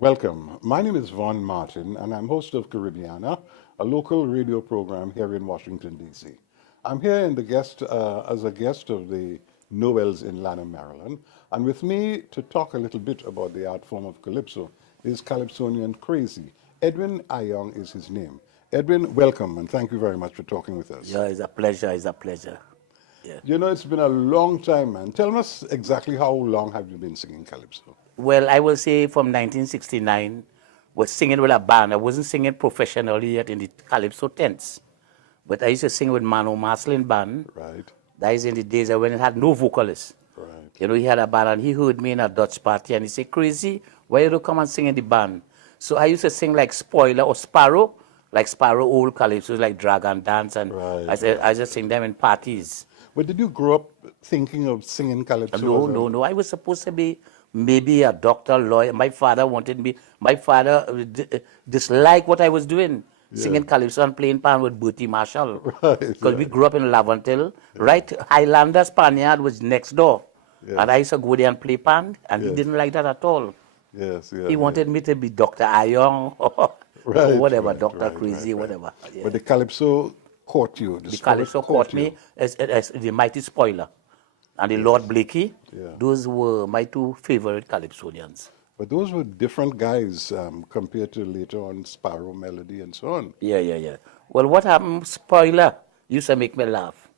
Welcome. My name is Vaughn Martin, and I'm host of Caribbeana, a local radio program here in Washington, D.C. I'm here as a guest of the Noels in Lanham, Maryland, and with me to talk a little bit about the art form of calypso is Calypsonian Crazy. Edwin Ayoung is his name. Edwin, welcome, and thank you very much for talking with us. Yeah, it's a pleasure. It's a pleasure. Yeah. You know, it's been a long time, man. Tell us exactly how long have you been singing calypso? Well, I will say from 1969, was singing with a band. I wasn't singing professionally yet in the Calypso tents, but I used to sing with Mano Marcelin band. Right. That is in the days when it had no vocalists. Right. You know, he had a band and he heard me in a Dutch party and he said, "Crazy, why you don't come and sing in the band?" So I used to sing like Spoiler or Sparrow, like Sparrow old calypso, like Dragon Dance, and Right, I just sing them in parties. But did you grow up thinking of singing calypso? No. I was supposed to be maybe a doctor, lawyer. My father wanted me. My father disliked what I was doing, singing calypso and playing pan with Bertie Marshall. Right. Because we grew up in Lavantil. Right, Highlander Spaniard was next door. And I used to go there and play pan, and he didn't like that at all. Yes. He wanted me to be Dr. Ayoung or whatever, Dr. Crazy, whatever. Yeah. But the calypso caught you. The calypso caught me as the Mighty Spoiler and the Lord Blakey. Those were my two favorite calypsonians. But those were different guys compared to later on Sparrow Melody and so on. Yeah. Well, what happened, Spoiler used to make me laugh.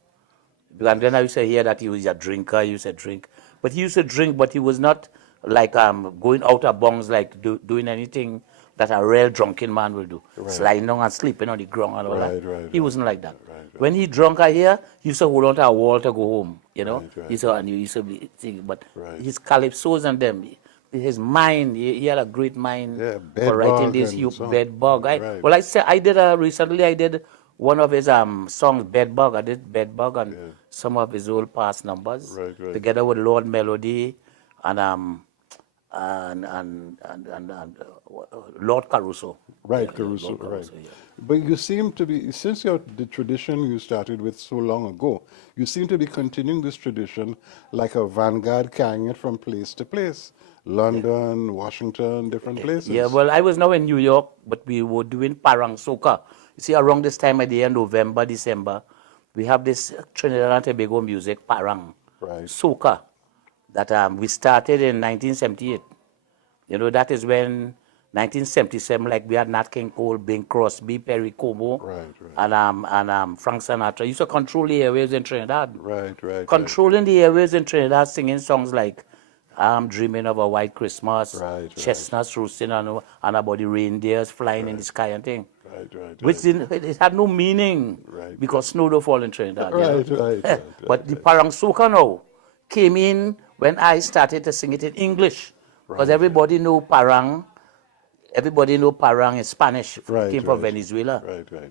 And then I used to hear that he was a drinker, he used to drink. But he used to drink, but he was not like going out of bounds, like doing anything that a real drunken man will do. Sliding down and sleeping on the ground and all that. He wasn't like that. When he drunk here, he used to hold on to a wall to go home, you know. He used to be thinking, but his calypsos and them, his mind, he had a great mind for writing this Bed Bug. Well, recently I did one of his songs, Bed Bug. I did Bed Bug and some of his old past numbers together with Lord Melody and Lord Caruso. Right, Caruso, right. But you seem to be, since the tradition you started with so long ago, you seem to be continuing this tradition like a vanguard, carrying it from place to place. London, Washington, different places. Yeah, well, I was now in New York, but we were doing Parang Soca. You see, around this time of the year, November, December, we have this Trinidad and Tobago music, Parang Soca, that we started in 1978. You know, that is when 1977, like we had Nat King Cole, Bing Crosby, Perry Como, and Frank Sinatra used to control the airwaves in Trinidad. Controlling the airwaves in Trinidad, singing songs like I'm Dreaming of a White Christmas, Chestnuts Roasting and about the reindeers flying in the sky and thing. Which it had no meaning because snow don't fall in Trinidad. But the Parang Soca now came in when I started to sing it in English. Because everybody know Parang. Everybody know Parang in Spanish. Came from Venezuela.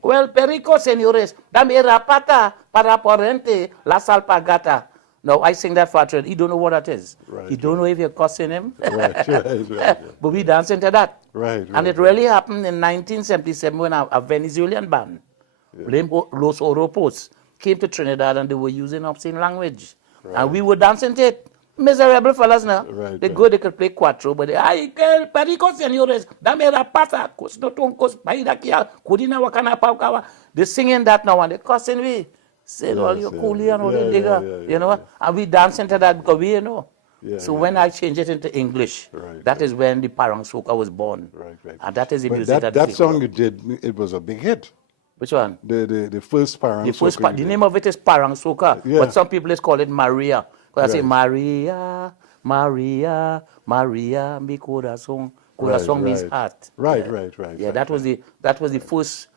Well, perico, señores, dame rapata para porrente, la salpagata. Now, I sing that for a trend. He don't know what that is. He don't know if you're cussing him. But we dance into that. And it really happened in 1977 when a Venezuelan band, Los Oropos, came to Trinidad and they were using obscene language. And we were dancing to it. Miserable fellas now. They could play cuatro, but ay, perico, señores, dame la pata, cos paida kia, kudina wakana paukawa. They're singing that now and they're cussing we. Say all your coolie and all the digger, you know, and we dance into that because we, you know. So when I changed it into English, that is when the Parang Soca was born. And that is the music that song you did, it was a big hit. Which one? The first Parang Soca. The name of it is Parang Soca, but some people call it Maria. Because I say Maria, Maria, Maria, mi corazón. Corazón means heart. Right. Yeah, that was the first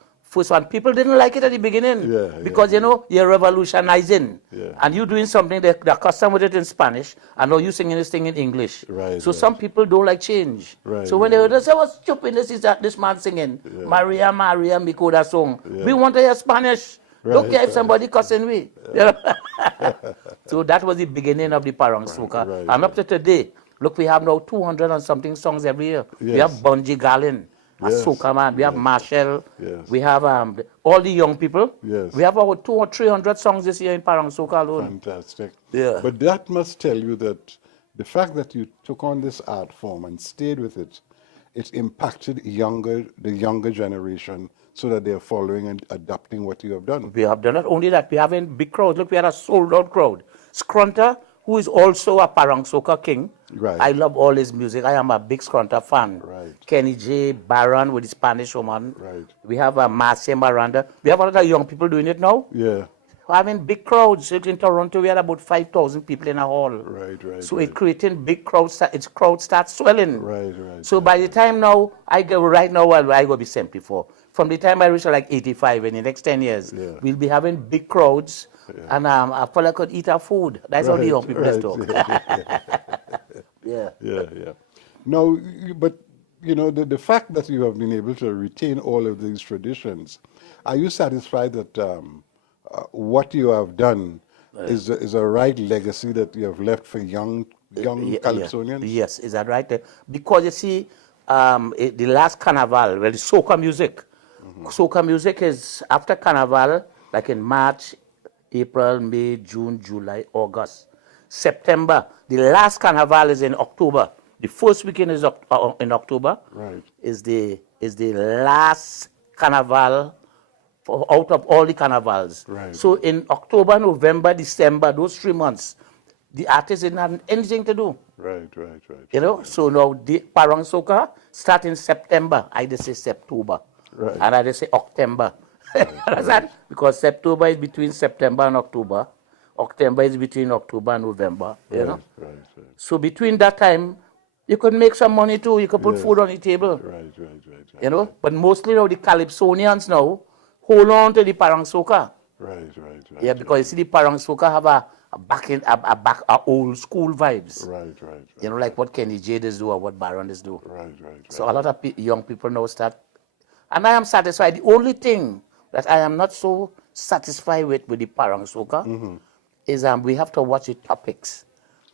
one. People didn't like it at the beginning because you know you're revolutionizing and you're doing something they're accustomed with it in Spanish and now you're singing this thing in English. So some people don't like change. So when they heard us, what stupidness is that this man singing? Maria, Maria, mi corazón. We want to hear Spanish. Don't care if somebody cussing we. So that was the beginning of the Parang Soca. And up to today, look, we have now 200 and something songs every year. We have Bunji Garlin, a soca man. We have Marshall. We have all the young people. We have about 200 or 300 songs this year in Parang Soca alone. Fantastic. But that must tell you that the fact that you took on this art form and stayed with it it's impacted the younger generation so that they're following and adopting what you have done. We have done not only that, we have in big crowds. Look, we had a sold-out crowd. Skronta, who is also a parang soca king. Right. I love all his music. I am a big Skronta fan. Right. Kenny J, Baron with the Spanish woman. Right. We have Marcia Miranda. We have a lot of young people doing it now. Yeah. Having big crowds. In Toronto, we had about 5,000 people in a hall. Right. So it creating big crowds. Its crowd starts swelling. Right. So by the time now, I go be 74. From the time I reach like 85, in the next 10 years, we'll be having big crowds, and a fella could eat our food. That's how the young people talk. Yeah. No, but you know the fact that you have been able to retain all of these traditions, are you satisfied that what you have done is a right legacy that you have left for young Calypsonians? Yes, is that right? Because you see, the last Carnival, well, the soca music. Soca music is after Carnival, like in March, April, May, June, July, August, September. The last Carnival is in October. The first weekend is in October. Right. Is the last Carnival out of all the carnivals. Right. So in October, November, December, those 3 months, the artist didn't have anything to do. Right. You know, so now the parang soca start in September. I just say September. Right. And I just say October. Understand? Because September is between September and October. October is between October and November. You know? Right. So between that time, you could make some money too. You could put food on the table. Right. You know? But mostly now the Calypsonians now hold on to the parang soca. Right. Yeah, because you see the parang soca have a old school vibes. Right. You know, like what Kenny J does do or what Baron does do. Right. So a lot of young people now start, and I am satisfied. The only thing that I am not so satisfied with the parang soca is we have to watch the topics.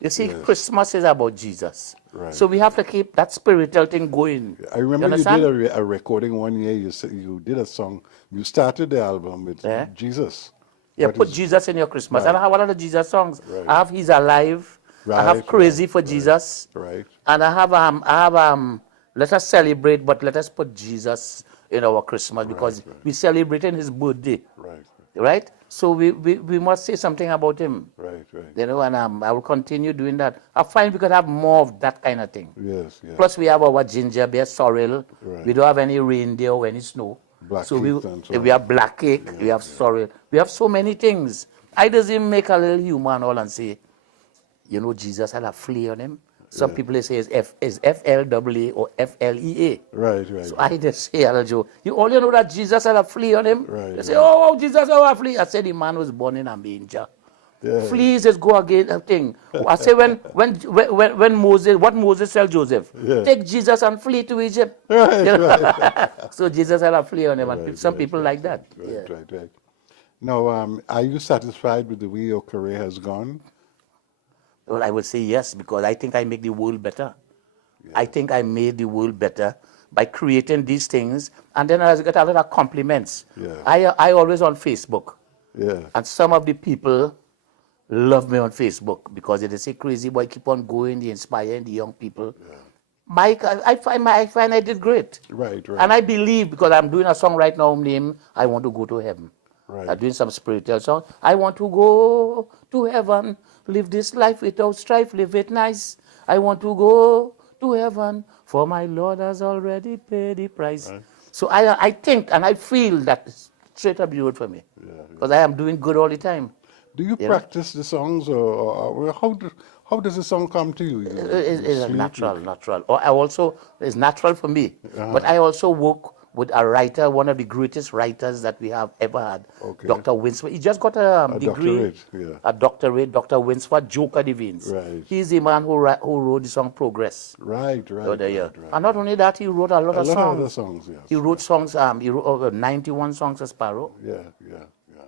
You see, Christmas is about Jesus. Right. So we have to keep that spiritual thing going. I remember you did a recording one year. You said you did a song. You started the album with Jesus. Yeah, put Jesus in your Christmas. And I have a lot of Jesus songs. Right. I have He's Alive. I have Crazy for Jesus. Right. And I have Let Us Celebrate, but let us put Jesus in our Christmas because we're celebrating his birthday. Right? So we must say something about him. Right. You know, and I will continue doing that. I find we could have more of that kind of thing. Yes. Plus we have our ginger beer sorrel. Right. We don't have any reindeer or any snow. Black So cake we have black cake, we have sorrel. We have so many things. I just even make a little humor and all and say, you know, Jesus had a flea on him. Some people say it's FLAA or FLEA. Right. So I just say, Joe, you only know that Jesus had a flea on him? Right. They say, oh, Jesus had a flea. I said, the man was born in a manger. Yeah. Fleas just go against a thing. I say, when Moses, what Moses tell Joseph? Take Jesus and flee to Egypt. Right. So Jesus had a flea on him, and some people like that. Right. Now, are you satisfied with the way your career has gone? Well, I would say yes, because I think I make the world better. I think I made the world better by creating these things, and then I get a lot of compliments. I always on Facebook. And some of the people love me on Facebook because they say, crazy boy, keep on going, they inspiring the young people. Mike, I find I did great. Right. And I believe, because I'm doing a song right now named I Want to Go to Heaven. Right. I'm doing some spiritual song. I want to go to heaven, live this life without strife, live it nice. I want to go to heaven, for my Lord has already paid the price. Right. So I think and I feel that it's straight up the road for me. Because I am doing good all the time. Do you practice the songs, or how does the song come to you? It's natural. Or it's natural for me. But I also work with a writer, one of the greatest writers that we have ever had, Dr. Winsford. He just got a degree, a doctorate, Dr. Winsford, Joker Devines. Right. He's the man who wrote the song Progress. Right. And not only that, he wrote a lot of songs. A lot of songs, yes. He wrote songs, he wrote over 91 songs as Sparrow. Yeah.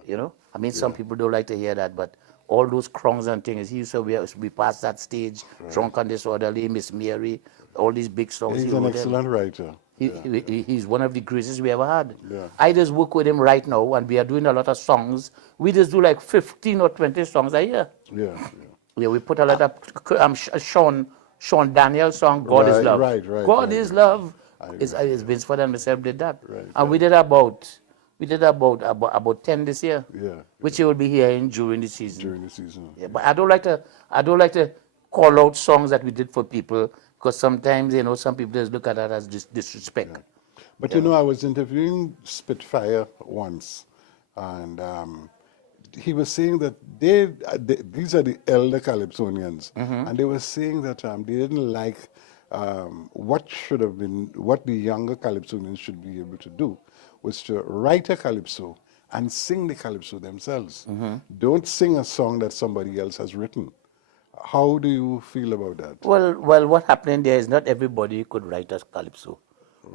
You know? I mean, some people don't like to hear that, but all those crowns and things, he used to we passed that stage, Drunk and Disorderly, Miss Mary, all these big songs. He's an excellent writer. He's one of the greatest we ever had. I just work with him right now, and we are doing a lot of songs. We just do like 15 or 20 songs a year. Yeah, we put a lot of Sean Daniel's song, God is Love. Right. God is love. It's Vince Ford and myself did that. Right, And we did about 10 this year. Yeah. Which you will be hearing during the season. During the season. Yeah, but I don't like to call out songs that we did for people, because sometimes, some people just look at that as disrespect. Yeah. But I was interviewing Spitfire once, and he was saying that these are the elder Calypsonians, and they were saying that they didn't like what the younger Calypsonians should be able to do was to write a calypso and sing the calypso themselves. Don't sing a song that somebody else has written. How do you feel about that? Well, what happening there is not everybody could write a calypso,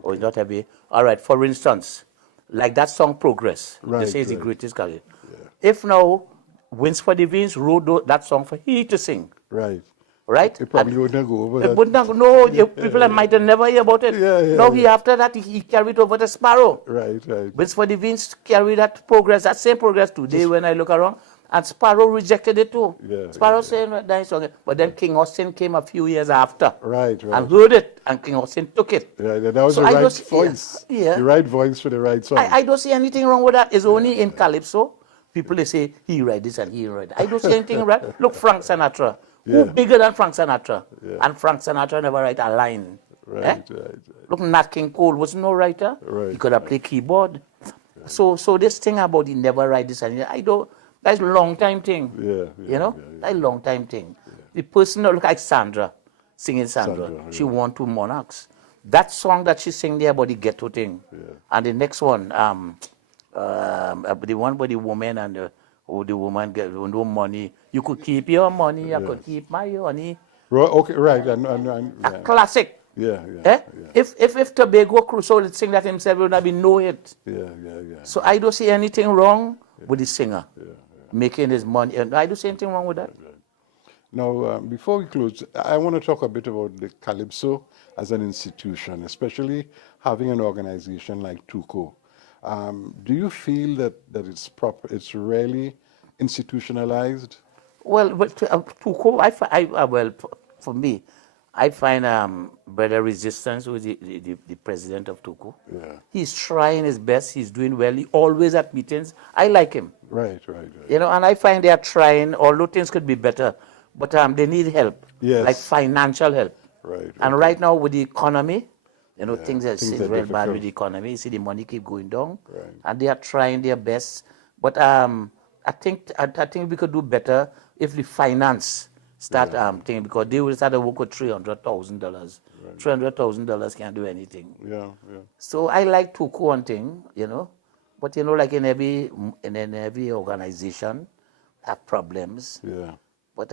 or not every. All right, for instance, like that song "Progress," they say is the greatest calypso. Yeah. If now Winsford Evans wrote that song for he to sing, right? It probably wouldn't go over that. It wouldn't go. No, people might have never hear about it. He after that he carried over the Sparrow. Right. Winsford Evans carried that Progress, that same Progress today when I look around. And Sparrow rejected it too. Sparrow saying nice song. But then King Austin came a few years after. Right. And heard it. And King Austin took it. Right. And that was the right voice. Yeah. The right voice for the right song. I don't see anything wrong with that. It's only in Calypso. People, they say, he write this and he write that. I don't see anything right. Look, Frank Sinatra. Who bigger than Frank Sinatra? And Frank Sinatra never write a line. Right. Look, Nat King Cole was no writer. Right. He could have played keyboard. So this thing about he never write this and I don't. That's a long time thing. That's a long time thing. The person look like Sandra, singing Sandra. She won 2 Monarchs. That song that she sang there about the ghetto thing. And the next one, the one about the woman and the woman get no money. You could keep your money, I could keep my money. Okay, right. A classic. If Tobago Crusoe would sing that himself, it would not be no hit. So I don't see anything wrong with the singer. Making his money. And I don't see anything wrong with that. Now, before we close, I want to talk a bit about the Calypso as an institution, especially having an organization like TUCO. Do you feel that it's proper? It's really institutionalized? Well, but TUCO, for me, I find better resistance with the president of TUCO. He's trying his best. He's doing well. He always at meetings. I like him. Right. And I find they are trying, although things could be better, but they need help, like financial help. And right now with the economy, things are very bad with the economy. You see the money keep going down, and they are trying their best. But I think we could do better if the finance start thing, because they will start to work with $300,000. $300,000 can't do anything. So I like TUCO one thing, but like in every organization have problems. But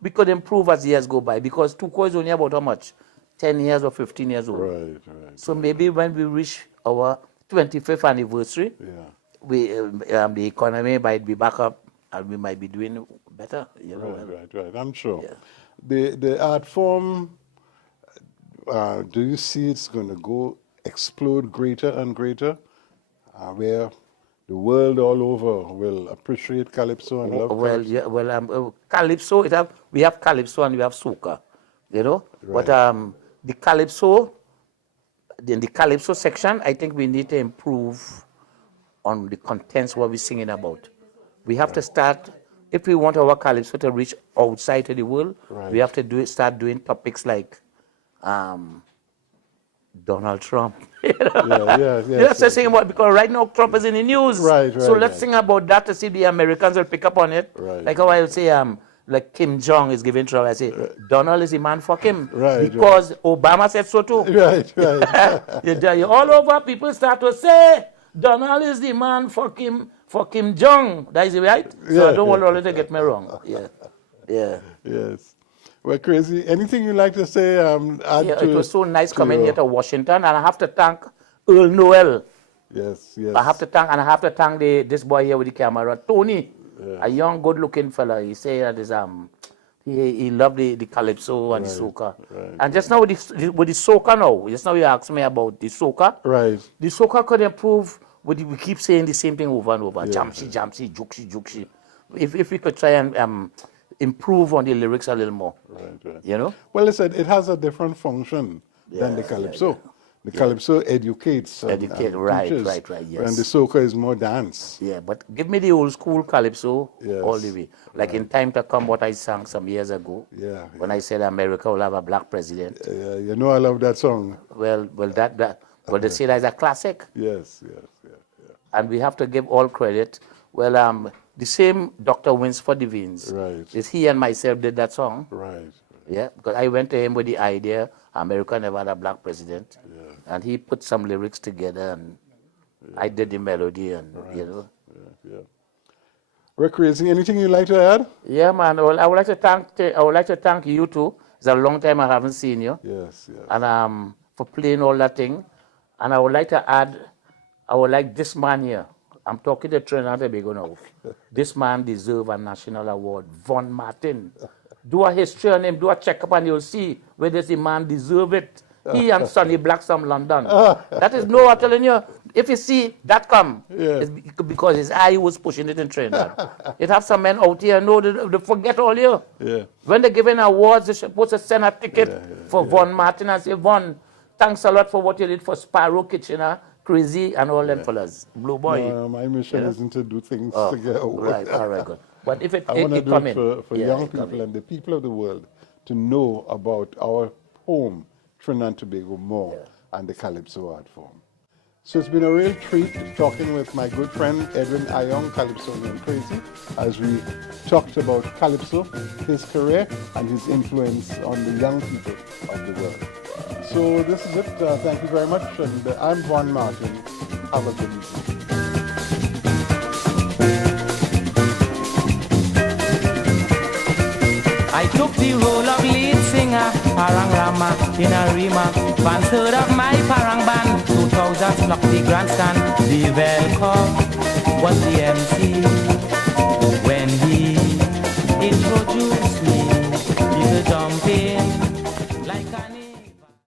we could improve as years go by, because TUCO is only about how much? 10 years or 15 years old. So maybe when we reach our 25th anniversary, the economy might be back up and we might be doing better. Right. I'm sure. The art form, do you see it's going to explode greater and greater, where the world all over will appreciate Calypso and love Calypso? Calypso, we have Calypso and we have soca, But the Calypso, in the Calypso section, I think we need to improve on the contents what we're singing about. We have to start, if we want our Calypso to reach outside to the world, we have to start doing topics like Donald Trump. Let's sing about, because right now Trump is in the news. So let's sing about that to see the Americans will pick up on it. Like how I would say, like Kim Jong is giving trouble. I say, Donald is the man, fuck him. Because Obama said so too. All over, people start to say, Donald is the man, fuck him, for Kim Jong. That is right? So I don't want all to get me wrong. Yes. Well, Crazy, anything you'd like to say? It was so nice coming here to Washington, and I have to thank Earl Noel. Yes. I have to thank this boy here with the camera, Tony, a young, good-looking fella. He said that he loved the Calypso and the soca. And just now with the soca now, just now you asked me about the soca. The soca could improve. We keep saying the same thing over and over. Jamsi, jukshi. If we could try and improve on the lyrics a little more. Well, listen, it has a different function than the Calypso. The calypso educates and right, teaches, right, yes. and the soca is more dance. Yeah, but give me the old school calypso Yes, all the way. Like in Time to Come, what I sang some years ago. Yeah, When I said America will have a black president. you know I love that song. Well, they say that's a classic. Yes. And we have to give all credit. Well, the same Dr. Winsford Devines. Right. Is he and myself did that song. Right. Yeah, because I went to him with the idea, America never had a black president. Yeah. And he put some lyrics together, and I did the melody, and you know. Yeah. We're crazy. Anything you'd like to add? Yeah, man. Well, I would like to thank you too. It's a long time I haven't seen you. Yes. And for playing all that thing. And I would like to add, I would like this man here. I'm talking to Trinidad and Tobago now. This man deserves a national award. Von Martin. Do a history on him, do a checkup, and you'll see whether the man deserve it. He and Sonny Black from London. That is no, I'm telling you. If you see that come, it's because his eye was pushing it in Trinidad. It have some men out here, no, they forget all year. Yeah. When they're giving awards, they're supposed to send a ticket for Von Martin and say, Von, thanks a lot for what you did for Sparrow Kitchener, Crazy, and all them fellas. Blue Boy. No, my mission isn't to do things together. Right, all right, good. But if it I want to do come it in. for young people and the people of the world to know about our home, Trinidad and Tobago, more, and the Calypso art form. So it's been a real treat talking with my good friend Edwin Ayoung, Calypsonian Crazy, as we talked about Calypso, his career, and his influence on the young people of the world. So this is it. Thank you very much. And I'm Von Martin. Have a good evening. I took the role of lead singer, Parang Rama in a Rima. Fans heard of my Parang band, 2000 block the grandstand. The welcome was the